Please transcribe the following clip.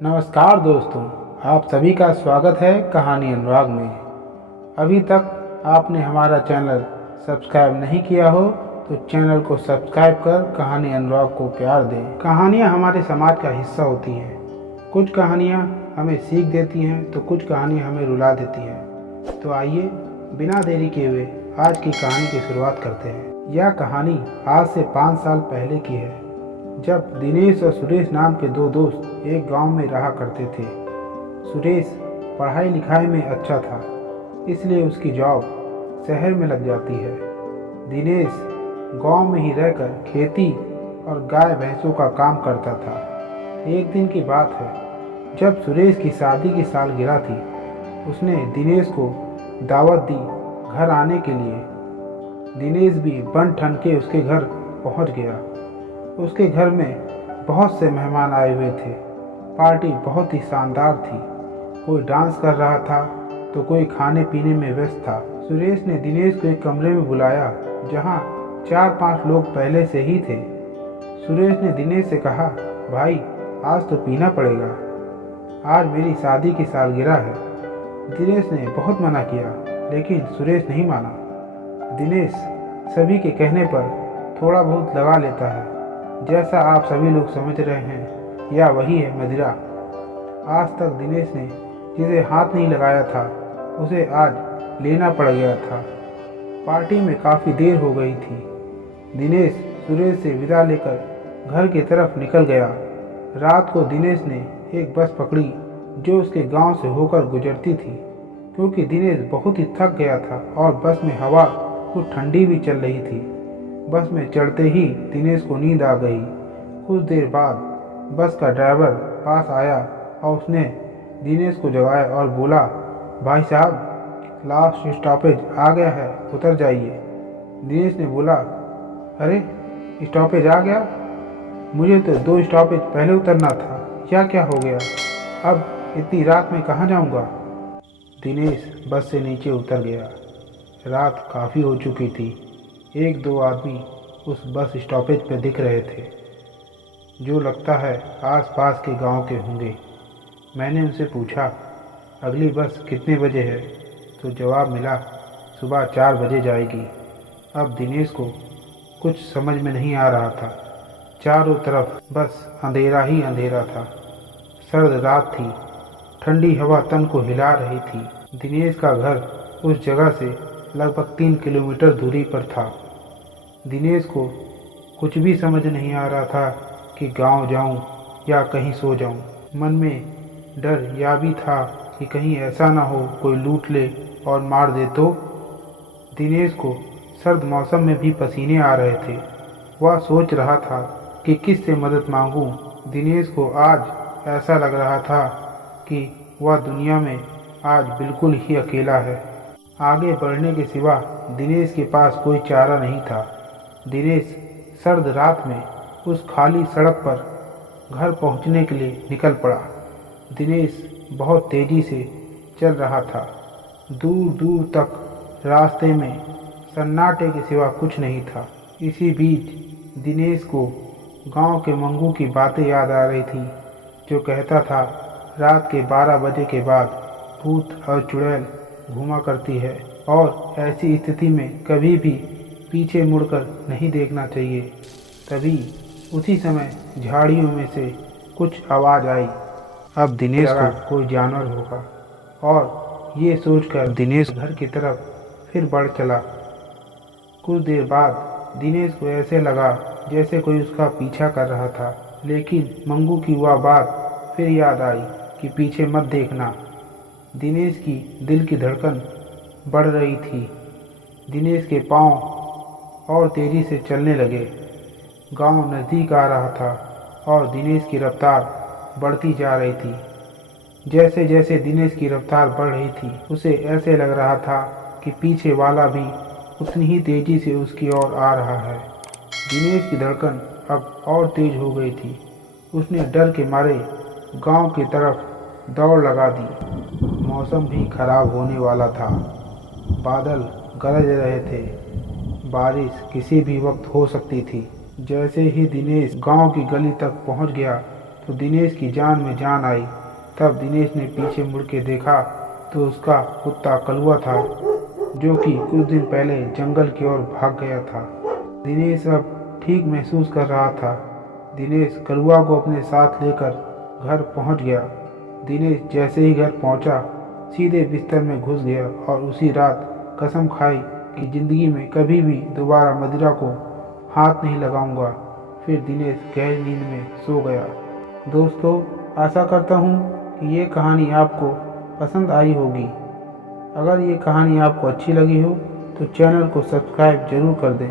नमस्कार दोस्तों, आप सभी का स्वागत है कहानी अनुराग में। अभी तक आपने हमारा चैनल सब्सक्राइब नहीं किया हो तो चैनल को सब्सक्राइब कर कहानी अनुराग को प्यार दें। कहानियाँ हमारे समाज का हिस्सा होती हैं। कुछ कहानियाँ हमें सीख देती हैं तो कुछ कहानियाँ हमें रुला देती हैं। तो आइए बिना देरी किए हुए आज की कहानी की शुरुआत करते हैं। यह कहानी आज से 5 साल पहले की है, जब दिनेश और सुरेश नाम के दो दोस्त एक गांव में रहा करते थे। सुरेश पढ़ाई लिखाई में अच्छा था, इसलिए उसकी जॉब शहर में लग जाती है। दिनेश गांव में ही रहकर खेती और गाय भैंसों का काम करता था। एक दिन की बात है, जब सुरेश की शादी की सालगिरह थी। उसने दिनेश को दावत दी घर आने के लिए। दिनेश भी बन ठन के उसके घर पहुंच गया। उसके घर में बहुत से मेहमान आए हुए थे। पार्टी बहुत ही शानदार थी। कोई डांस कर रहा था तो कोई खाने पीने में व्यस्त था। सुरेश ने दिनेश को एक कमरे में बुलाया जहां 4-5 लोग पहले से ही थे। सुरेश ने दिनेश से कहा, भाई आज तो पीना पड़ेगा, आज मेरी शादी की सालगिरह है। दिनेश ने बहुत मना किया, लेकिन सुरेश नहीं माना। दिनेश सभी के कहने पर थोड़ा बहुत लगा लेता है। जैसा आप सभी लोग समझ रहे हैं, यह वही है मदिरा। आज तक दिनेश ने जिसे हाथ नहीं लगाया था उसे आज लेना पड़ गया था। पार्टी में काफ़ी देर हो गई थी। दिनेश सुरेश से विदा लेकर घर की तरफ निकल गया। रात को दिनेश ने एक बस पकड़ी जो उसके गांव से होकर गुजरती थी। क्योंकि दिनेश बहुत ही थक गया था और बस में हवा कुछ ठंडी भी चल रही थी। बस में चढ़ते ही दिनेश को नींद आ गई। कुछ देर बाद बस का ड्राइवर पास आया और उसने दिनेश को जगाया और बोला, भाई साहब लास्ट स्टॉपेज आ गया है, उतर जाइए। दिनेश ने बोला, अरे स्टॉपेज आ गया? मुझे तो 2 स्टॉपेज पहले उतरना था, क्या हो गया? अब इतनी रात में कहाँ जाऊँगा? दिनेश बस से नीचे उतर गया। रात काफ़ी हो चुकी थी। 1-2 आदमी उस बस स्टॉपेज पर दिख रहे थे, जो लगता है आसपास के गांव के होंगे। मैंने उनसे पूछा, अगली बस कितने बजे है? तो जवाब मिला, सुबह 4 बजे जाएगी। अब दिनेश को कुछ समझ में नहीं आ रहा था। चारों तरफ बस अंधेरा ही अंधेरा था। सर्द रात थी, ठंडी हवा तन को हिला रही थी। दिनेश का घर उस जगह से लगभग 3 किलोमीटर दूरी पर था। दिनेश को कुछ भी समझ नहीं आ रहा था कि गांव जाऊं या कहीं सो जाऊं। मन में डर यह भी था कि कहीं ऐसा ना हो कोई लूट ले और मार दे तो। दिनेश को सर्द मौसम में भी पसीने आ रहे थे। वह सोच रहा था कि किससे मदद मांगूं। दिनेश को आज ऐसा लग रहा था कि वह दुनिया में आज बिल्कुल ही अकेला है। आगे बढ़ने के सिवा दिनेश के पास कोई चारा नहीं था। दिनेश सर्द रात में उस खाली सड़क पर घर पहुंचने के लिए निकल पड़ा। दिनेश बहुत तेज़ी से चल रहा था। दूर दूर तक रास्ते में सन्नाटे के सिवा कुछ नहीं था। इसी बीच दिनेश को गांव के मंगू की बातें याद आ रही थी, जो कहता था रात के 12 बजे के बाद भूत और चुड़ैल घूमा करती है और ऐसी स्थिति में कभी भी पीछे मुड़कर नहीं देखना चाहिए। तभी उसी समय झाड़ियों में से कुछ आवाज़ आई। अब दिनेश को कोई जानवर होगा, और ये सोचकर दिनेश घर की तरफ फिर बढ़ चला। कुछ देर बाद दिनेश को ऐसे लगा जैसे कोई उसका पीछा कर रहा था, लेकिन मंगू की वह बात फिर याद आई कि पीछे मत देखना। दिनेश की दिल की धड़कन बढ़ रही थी। दिनेश के पांव और तेज़ी से चलने लगे। गांव नज़दीक आ रहा था और दिनेश की रफ्तार बढ़ती जा रही थी। जैसे जैसे दिनेश की रफ्तार बढ़ रही थी, उसे ऐसे लग रहा था कि पीछे वाला भी उतनी ही तेज़ी से उसकी ओर आ रहा है। दिनेश की धड़कन अब और तेज़ हो गई थी। उसने डर के मारे गांव की तरफ दौड़ लगा दी। मौसम भी खराब होने वाला था। बादल गरज रहे थे। बारिश किसी भी वक्त हो सकती थी। जैसे ही दिनेश गांव की गली तक पहुंच गया, तो दिनेश की जान में जान आई। तब दिनेश ने पीछे मुड़ के देखा तो उसका कुत्ता कलुआ था, जो कि कुछ दिन पहले जंगल की ओर भाग गया था। दिनेश अब ठीक महसूस कर रहा था। दिनेश कलुआ को अपने साथ लेकर घर पहुंच गया। दिनेश जैसे ही घर पहुंचा, सीधे बिस्तर में घुस गया और उसी रात कसम खाई कि जिंदगी में कभी भी दोबारा मदिरा को हाथ नहीं लगाऊंगा। फिर दिनेश गहरी नींद में सो गया। दोस्तों, आशा करता हूँ कि ये कहानी आपको पसंद आई होगी। अगर ये कहानी आपको अच्छी लगी हो तो चैनल को सब्सक्राइब जरूर कर दें।